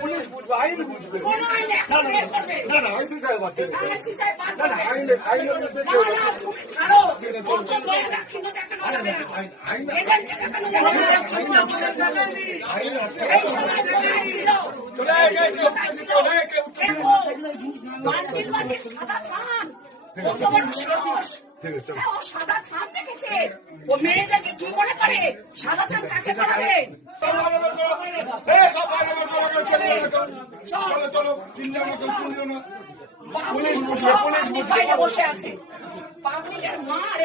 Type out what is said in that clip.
Police বুঝবে, আইন বুঝবে। না না আইসি সাহেব আছে, না না আইন সাদা থান দেখেছে, ও মেয়েদেরকে কি মনে করে সাদা থান কাকে পড়াবে? বসে আছে পাবলিকের মার